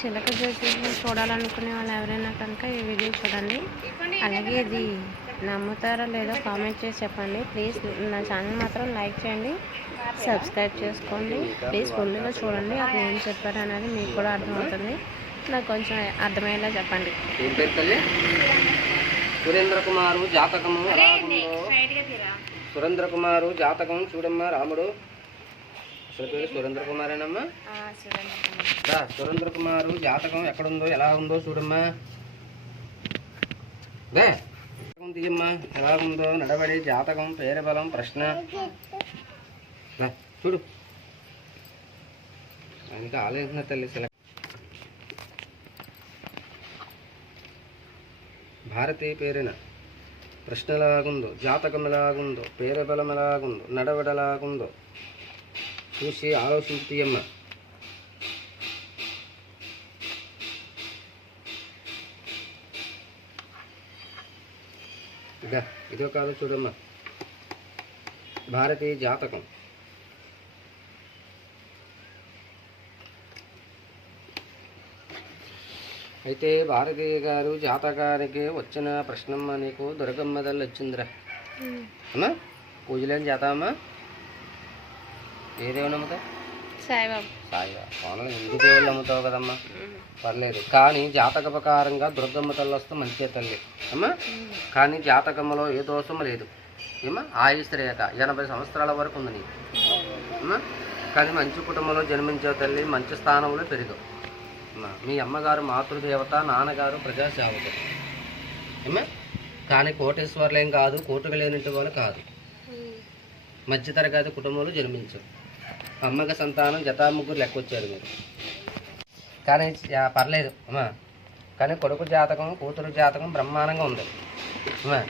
చిలక జ్యోతిష్యం చూడాలనుకునే వాళ్ళు ఎవరైనా కనుక ఈ వీడియో చూడండి. అలాగే ఇది నమ్ముతారో లేదో కామెంట్ చేసి చెప్పండి. ప్లీజ్ నా ఛానల్ మాత్రం లైక్ చేయండి. సబ్స్క్రైబ్ చేసుకోండి. ప్లీజ్ ఫుల్గా చూడండి. అక్కడ ఏం చెప్పారు అనేది మీకు కూడా అర్థమవుతుంది. నాకు కొంచెం అర్థమయ్యేలా చెప్పండి. ఏం పేరు తల్లి? సురేంద్ర కుమారు జాతకము సురేంద్ర కుమారు జాతకం చూడమ్మా రాముడు. అసలు పేరు సురేంద్ర కుమారేనమ్మా? సురేంద్ర కుమారు. జాతకం ఎక్కడుందో ఎలా ఉందో చూడమ్మా. దే తీయమ్మా. ఎలా ఉందో నడబడి జాతకం పేరు బలం ప్రశ్న. చూడు. ఆయనకి ఆలోచన తల్లి సెలెక్ట్. భారతీ పేరిన ప్రశ్న ఎలాగుందో జాతకం ఎలాగుందో పేరు బలం ఎలాగుందో నడవడ ఎలాగుందో. చూసి ఆలోచించి తీయమ్మ ఇదా ఇదో కాదు చూడమ్మా భారతీయ జాతకం అయితే భారతీయ గారు జాతకానికి వచ్చిన ప్రశ్నమ్మ నీకు దుర్గమ్మ తల్లి వచ్చిందిరా అమ్మా పూజలేం చేద్దామా ఏ దేవుని నమ్ముతావు? సాయిబాబు. అవును ఎందుకు దేవుళ్ళు నమ్ముతావు కదమ్మా? పర్లేదు. కానీ జాతక ప్రకారంగా దుర్గమ్మ తల్లి వస్తే మంచిదే తల్లి. అమ్మా? కానీ జాతకంలో ఏ దోషం లేదు. ఏమా ఆయుష్ రేఖ ఎనభై సంవత్సరాల వరకు ఉంది నీకు. అమ్మా? కానీ మంచి కుటుంబంలో జన్మించే తల్లి మంచి స్థానంలో పెరిగావు. అమ్మా మీ అమ్మగారు మాతృదేవత నాన్నగారు ప్రజాసేవకుడు ఏమా కానీ కోటేశ్వర్లేం కాదు కోటకు లేనింటి వాళ్ళు కాదు. మధ్యతరగతి కుటుంబంలో జన్మించారు అమ్మకి సంతానం జతా ముగ్గురు లెక్క వచ్చారు మీరు. కానీ పర్లేదు అమ్మా. కానీ కొడుకు జాతకం కూతురు జాతకం బ్రహ్మాండంగా ఉంది. అమ్మా.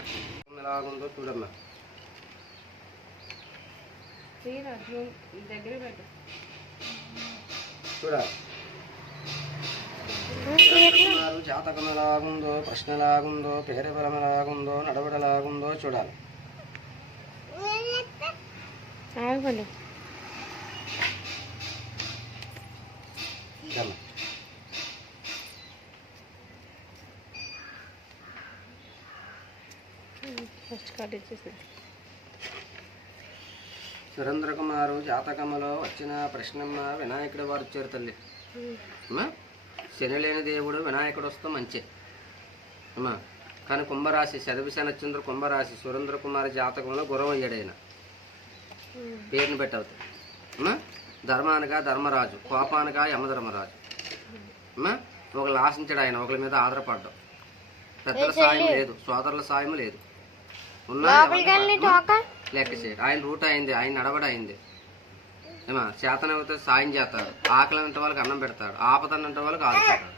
ఎలాగుందో చూడమ్మా. చూడ? జాతకం ఎలాగుందో ప్రశ్న ఎలాగుందో పేరు బలం ఎలాగుందో నడవడ ఎలాగుందో చూడాలి. ఆగండి ఫస్ట్ కార్డ్ సురేంద్ర కుమారు జాతకములో వచ్చిన ప్రశ్నమ్మ వినాయకుడి వారు వచ్చారు తల్లి. అమ్మా శని లేని దేవుడు వినాయకుడు వస్తే మంచి. అమ్మా కానీ కుంభరాశి చదివి శనచంద్ర కుంభరాశి సురేంద్ర కుమార్ జాతకంలో గురం అయ్యాడు ఆయన. పేరుని పెట్టవుతుంది ధర్మానిగా ధర్మరాజు కోపానిగా యమధర్మరాజు. ఒకళ్ళు ఆశించాడు ఆయన ఒకరి మీద ఆధారపడ్డాం. పెద్దల సాయం లేదు సోదరుల సాయం లేదు. ఉన్నా? లెక్క చేయడు. ఆయన రూట్ అయింది ఆయన నడవడ అయింది. ఏమా? చేతనవుతే సాయం చేస్తాడు. ఆకలి అంటే వాళ్ళకి అన్నం పెడతాడు. ఆపదనంటే వాళ్ళకి ఆదుకుంటాడు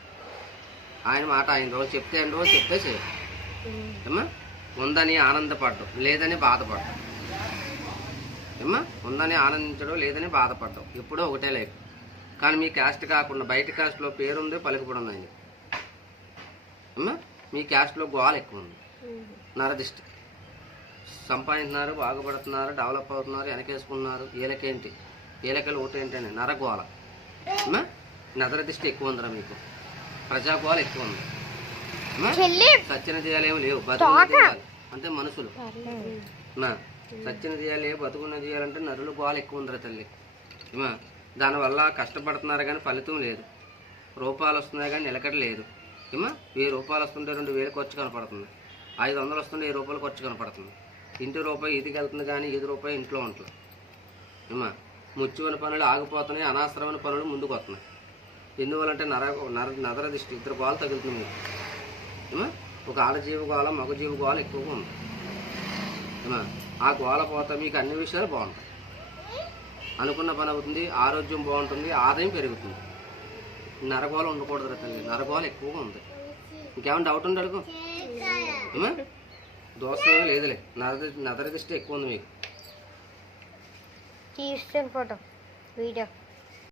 ఆయన మాట అయింది రోజు చెప్తే అండి రోజు చెప్తే చేయడు ఏమా? ఉందని ఆనందపడ్డం లేదని బాధపడ్డం. ఏమా? ఉందని ఆనందించడం లేదని బాధపడ్డం ఎప్పుడూ ఒకటే లైఫ్. కానీ మీ క్యాస్ట్ కాకుండా బయట క్యాస్ట్లో పేరుంది పలుకుబడి ఉంది ఏమా? మీ క్యాస్ట్లో గోల ఎక్కువ ఉంది నరదిష్టి సంపాదించున్నారు బాగుపడుతున్నారు డెవలప్ అవుతున్నారు వెనకేసుకున్నారు. వీళ్ళకేంటి వీళ్ళకెళ్ళి ఒకటి ఏంటండి నరగోల అమ్మా? నదర దిష్టి ఎక్కువ ఉందిరా మీకు ప్రజాగోళ ఎక్కువ ఉంది? సత్యన చేయాలేమో లేవు. బతుకున్న చేయాలి అంటే మనుషులు. సత్యం చేయాలి బతుకున్న చేయాలంటే నరులు గోల ఎక్కువ ఉందిరా తల్లి. ఏమా? దానివల్ల కష్టపడుతున్నారు కానీ ఫలితం లేదు. రూపాయలు వస్తున్నాయి కానీ నిలకడ లేదు. ఏమా? వెయ్యి రూపాయలు వస్తుంటే రెండు వేలు ఖర్చు కనపడుతుంది. ఐదు వందలు వస్తుంటే వెయ్యి రూపాయలు ఖర్చు కనపడుతుంది. ఇంటి రూపాయి ఇదికి వెళ్తుంది కానీ ఇది రూపాయి ఇంట్లో ఉంటుంది. ఏమా? ముచ్చువని పనులు ఆగిపోతున్నాయి అనవసరమైన పనులు ముందుకు వస్తున్నాయి. ఎందువల్లంటే నర నర నదర దిష్టి ఇద్దరు గోలు తగులుతుంది మీకు. ఏమా? ఒక ఆడజీవి గోళ మగజీవి గోళ ఎక్కువగా ఉంది. ఏమా? ఆ గోల పోతే మీకు అన్ని విషయాలు బాగుంటాయి. అనుకున్న పని అవుతుంది ఆరోగ్యం బాగుంటుంది ఆదాయం పెరుగుతుంది. నరగోళ ఉండకూడదు తల్లి నరగోళ ఎక్కువగా ఉంది. ఇంకేమైనా డౌట్ ఉంది అడుగు ఏమా? దోషం లేదులే నర నదర దిష్టి ఎక్కువ ఉంది మీకు. తీస్తాను ఫోటో వీడియో.